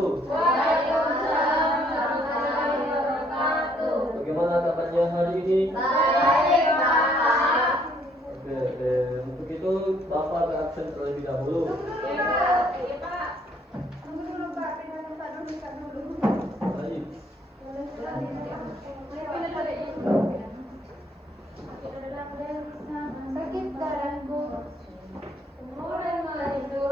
wabarakatuh. Waalaikumsalam warahmatullahi wabarakatuh. Bagaimana kabarnya hari ini? Baik, Pak. Oke, untuk itu Bapak berabsen terlebih dahulu. Iya, Pak. Tunggu dulu, Pak. Pindah dulu. Baik. Sakit badanku. Mulai maju.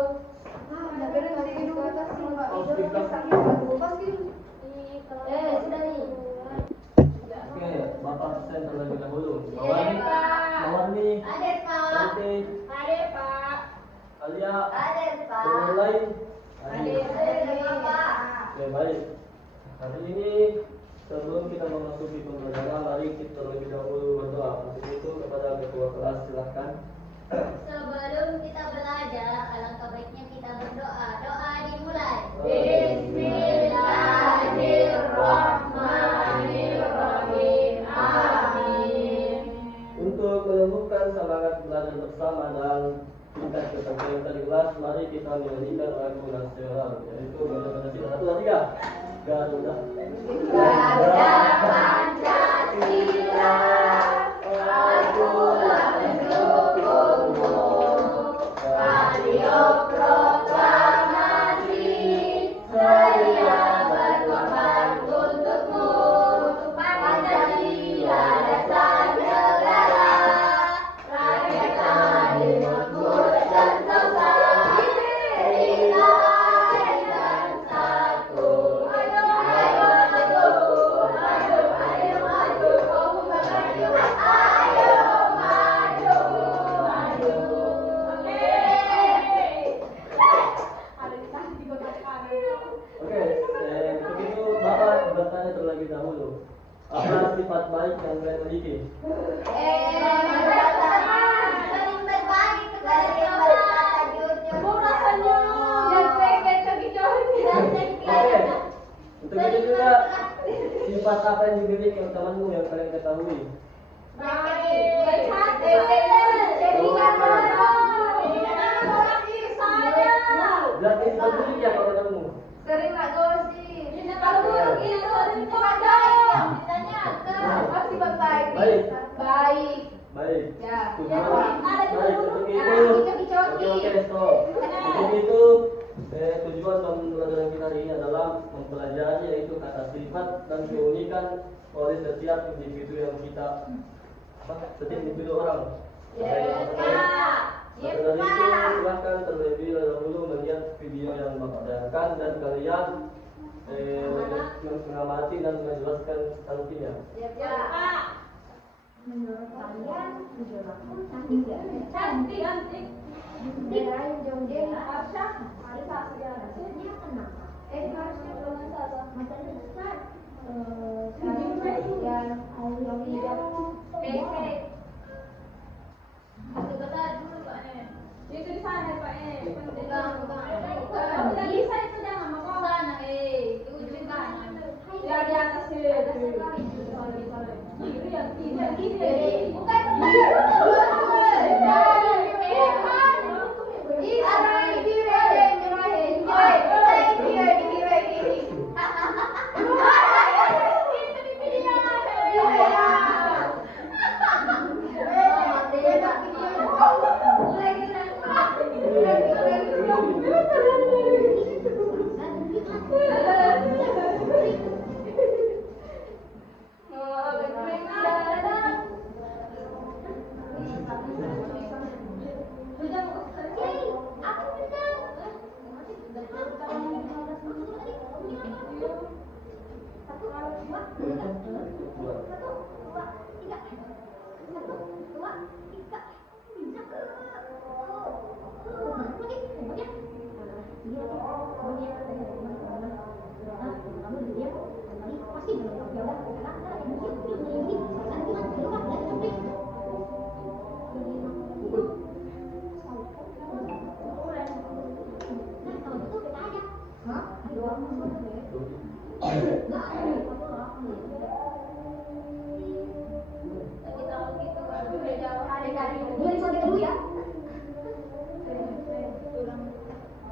Sudah nih. Oke, Bapak absen terlebih dahulu. Iya, Pak. Mawarni, Ada, Pak. Santi, Ada, Pak. Alia, Ada, Pak. dan yang lain. Ada, Pak. Oke, baik. Hari ini sebelum kita memasuki pembelajaran, mari kita terlebih dahulu berdoa. Untuk itu kepada ketua kelas silakan. Sebelum kita belajar, alangkah baiknya kita berdoa. Doa dimulai. Bismillahirrahmanirrahim. Amin. Untuk menumbuhkan semangat belajar bersama dan tingkat keterkaitan di kelas, mari kita menyanyikan lagu nasional, yaitu Garuda Pancasila. 1, 2, 3. Garuda. Garuda Pancasila, akulah pendukungmu. Radio proklamasi, saya berkorban untukmu. Pancasila dasar negara, rakyat adil bersentosa, berilah dan satu. Ayo maju, ayo maju, Oke, untuk itu Bapak bertanya terlebih dahulu. Apa sifat baik yang kalian miliki? sering berbagi kepada teman. Murah senyum. Oke, untuk itu juga sifat apa yang dimiliki oleh temanmu yang kalian ketahui? Baik hati. Berarti sifat buruk ya kalau temanmu? Sering nak gosip. Kalau buruk itu sifat baik. Ditanyakan. Apa sifat baik? Baik. Baik. Baik. Ya. Tujuan. Ada Baik, buruk. untuk Ya, itu. coki-coki. Oke, stop. Untuk itu tujuan pembelajaran kita hari ini adalah mempelajari yaitu kata sifat dan keunikan oleh setiap individu yang kita setiap individu orang. Maka dari itu silahkan terlebih dahulu melihat video yang Bapak tayangkan dan kalian mengamati dan menjelaskan artinya. Menurut kalian tujuan aku cantik gak? Cantik. Daerah yang jauh-jauh harusnya maksudnya kenapa? Harusnya kalau salah matanya besar. Dan satu kata dulu Pak itu di sana Pak bukan bisa itu jangan mau sana itu juga ya di atas itu yang kiri bukan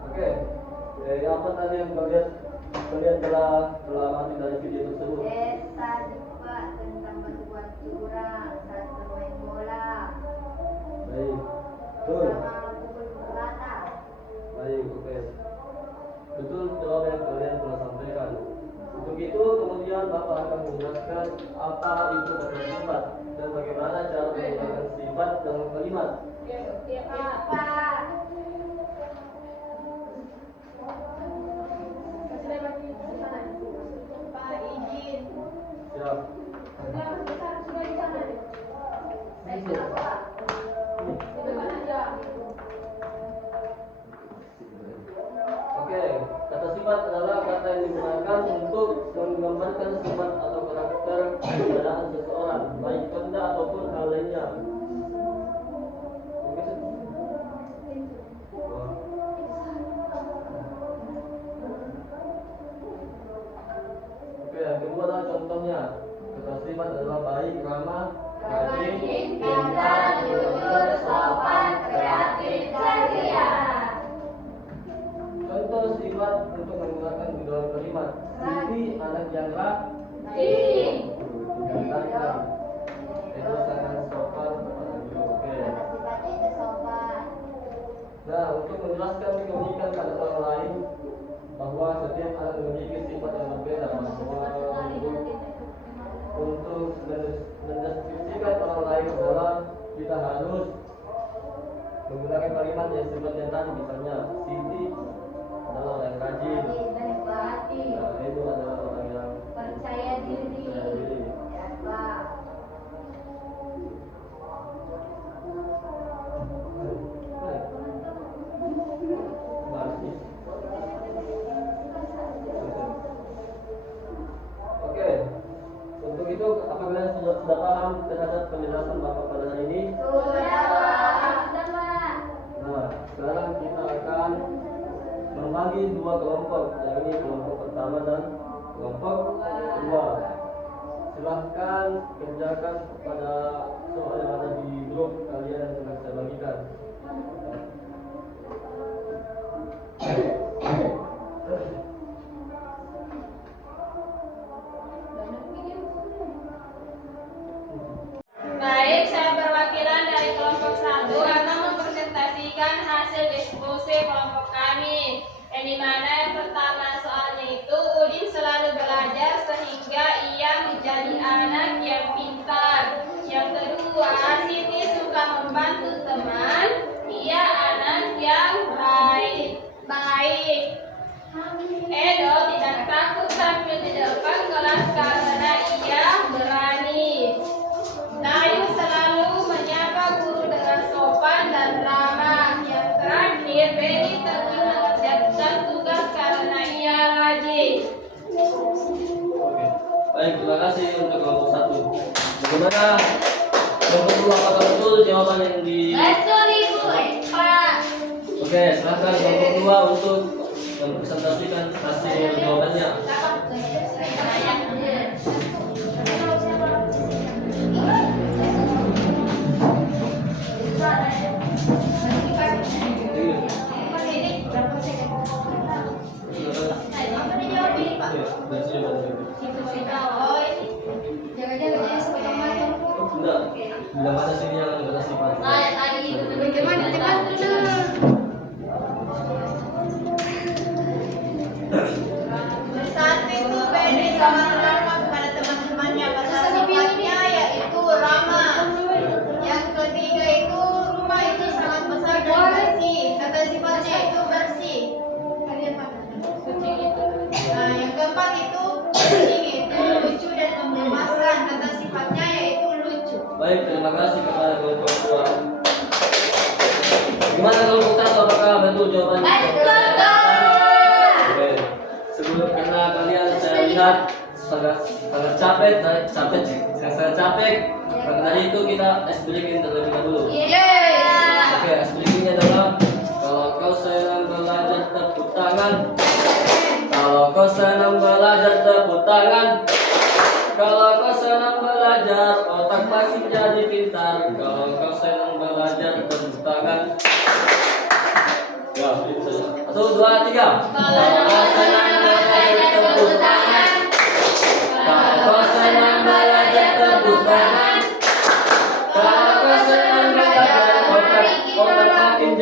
Oke, apa tadi yang kau lihat kalian telah mengamati dari video tersebut? Tadi Pak tentang berbuat curang saat bermain bola. Baik. Betul. Sama pukul rata. Baik, oke. Betul jawaban yang kalian telah sampaikan. Untuk itu kemudian Bapak akan menjelaskan apa itu kata sifat dan bagaimana cara menggunakan sifat dalam kalimat. Iya Pak. Pak izin. Siap. Sudah di sana. Saya sudah Pak. Di depan aja. Oke, kata sifat adalah kata yang digunakan untuk menggambarkan sifat atau karakter keadaan seseorang, baik benda ataupun hal lainnya. Oke, Wah. Oke, yang kedua adalah contohnya. Kata sifat adalah baik, ramah, rajin, pintar, jujur, sopan, kreatif, ceria. Contoh sifat untuk menggunakan di dalam kalimat. Siti anak yang rajin. Tarik lagi. Itu sangat sopan kepada guru. Oke. Sifatnya itu sopan. Nah, untuk menjelaskan keunikan pada orang lain bahwa setiap anak memiliki sifat yang berbeda. Untuk mendeskripsikan orang lain adalah kita harus menggunakan kalimat yang sifatnya tadi, misalnya Siti adalah orang yang rajin. Baik hati. Nah, itu adalah orang yang Percaya diri. percaya diri. Ya Pak. Oke, untuk itu apabila sudah paham terhadap penjelasan Bapak pada hari ini, Sudah Pak. nah sekarang kita akan membagi dua kelompok, yang ini kelompok pertama dan kelompok kedua. Silahkan kerjakan kepada soal yang ada di grup kalian yang sedang saya bagikan. Baik, saya perwakilan dari kelompok 1 akan mempresentasikan hasil diskusi kelompok kami. Yang dimana yang pertama soalnya itu Udin selalu belajar sehingga ia menjadi anak yang pintar. Yang kedua, Siti suka membantu teman. Ia anak yang baik. Edo tidak takut tampil di depan kelas karena ia berani. Dayu selalu menyapa guru dengan sopan dan ramah. Yang terakhir, Beni telah mengerjakan tugas karena ia rajin. Oke. Baik, terima kasih untuk kelompok 1. Bagaimana kelompok 2, apakah betul jawaban yang di... Betul Ibu Pak. Oke, silakan kelompok 2 untuk mempresentasikan hasil jawabannya. Enggak, bila mana sini yang ada sifat. Bagaimana teman dulu? Saat itu Beni sangat ramah kepada teman-temannya karena sifatnya yaitu ramah. Yang ketiga itu rumah itu sangat besar dan bersih. Kata sifatnya itu bersih. Nah, yang keempat itu kucing itu lucu dan menggemaskan. Kata sifatnya yaitu lucu. Baik, terima kasih kepada kelompok 2. Gimana kelompok 1, apakah betul jawabannya? Betul, Kak. Oke. Sebelum karena kalian saya lihat sangat capek, sangat capek. Maka dari itu kita ice breaking terlebih dahulu. Oke, ice breaking adalah kalau kau senang belajar tepuk tangan. Kalau kau senang belajar tepuk tangan. Kalau kau senang belajar otak pasti jadi pintar. Kalau kau senang belajar tepuk tangan. Ya, itu saja. 1, 2, 3. Kalau kau senang belajar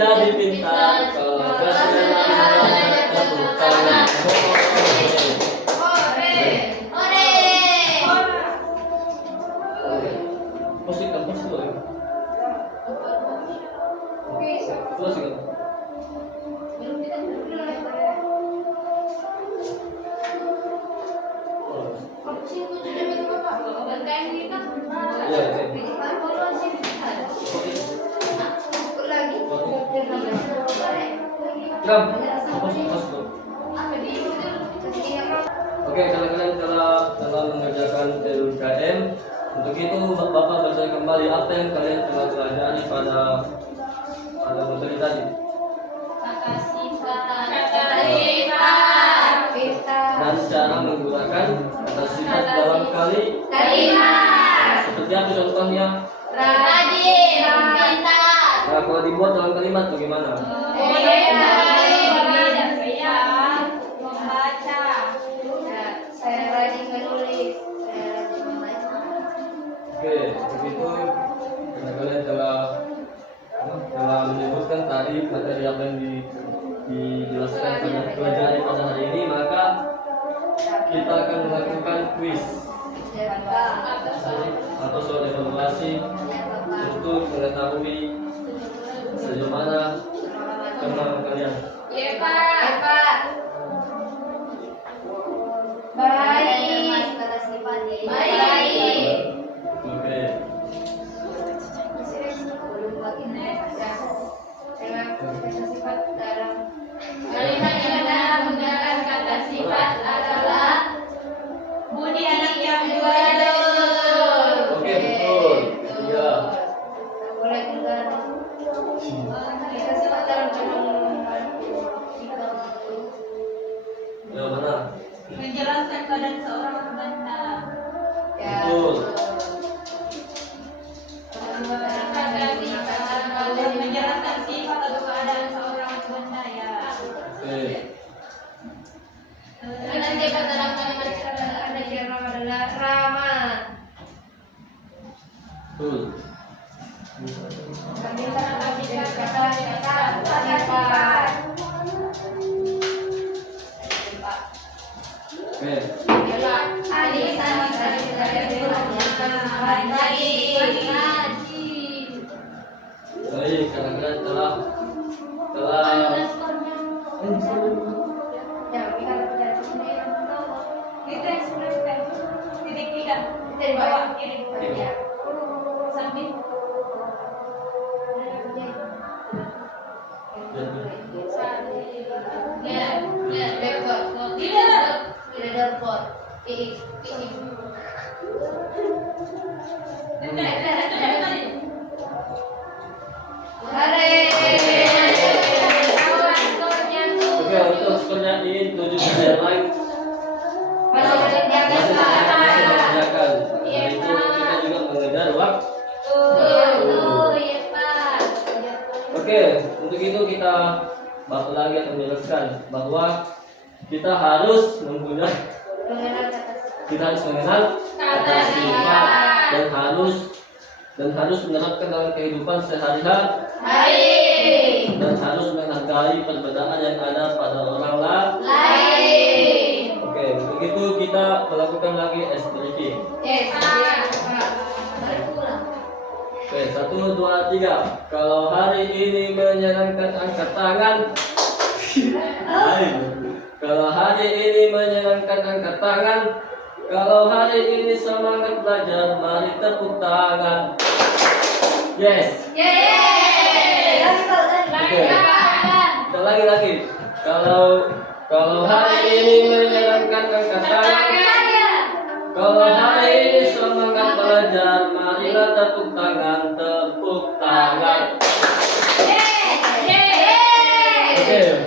jadi pintar. Kalau kalian belajar tepuk tangan. Musik kan musik dulu. Terus kan. Oke, kalian telah mengerjakan LKM. Untuk itu Bapak bertanya kembali apa yang kalian telah pelajari pada materi tadi. Kata sifat. Dan cara menggunakan kata sifat dalam seperti apa contohnya? Rajin, pintar. Nah, kalau dibuat dalam kalimat bagaimana? Membaca. Saya rajin menulis. Oke, begitu karena kalian telah menyebutkan tadi materi apa yang dijelaskan pada pelajaran pada hari ini, maka kita akan melakukan kuis atau soal evaluasi untuk mengetahui sejauh mana kemampuan kalian. Iya, Pak. Baik. Oke. Kalimat yang dalam menggunakan kata sifat adalah budi anak yang jujur. Oke, betul. Iya. Ya, mana? Menjelaskan keadaan seorang benda. Betul. Menjelaskan sifat atau keadaan seorang benda ya. Oke. Dengan sifat dalam kalimat adalah ramah. Betul. Oke. Baik, karena kalian telah Kita ekspresikan titik tiga dari bawah kiri sambil Oke, untuk skornya ini 7 yang lain masih dikerjakan. Nah, itu kita juga mengejar waktu. Oke, untuk itu kita bahas lagi akan menjelaskan bahwa kita harus mengenal kata sifat dan harus menerapkan dalam kehidupan sehari-hari dan harus menghargai perbedaan yang ada pada orang lain. Oke, untuk itu kita melakukan lagi SPK. Oke, 1, 2, 3. Kalau hari ini menyenangkan angkat tangan. Kalau hari ini menyenangkan angkat tangan. Kalau hari ini semangat belajar, mari tepuk tangan. Yes. Oke. Kita lagi. Kalau hari ini menyenangkan angkat tangan. Kalau hari ini semangat belajar, marilah tepuk tangan. Oke,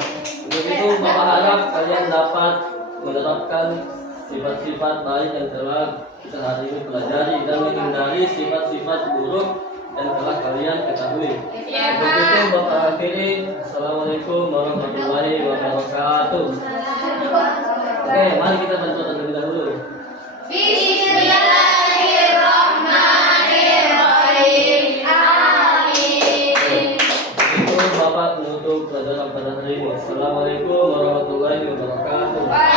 untuk itu Bapak harap kalian dapat menerapkan sifat-sifat baik yang telah kita hari ini pelajari dan menghindari sifat-sifat buruk yang telah kalian ketahui. Untuk itu Bapak akhiri. Assalamualaikum warahmatullahi wabarakatuh. Oke, mari kita berdoa terlebih dahulu. Bismillahirrahmanirrahim. Amin. Itu Bapak Assalamualaikum warahmatullahi wabarakatuh.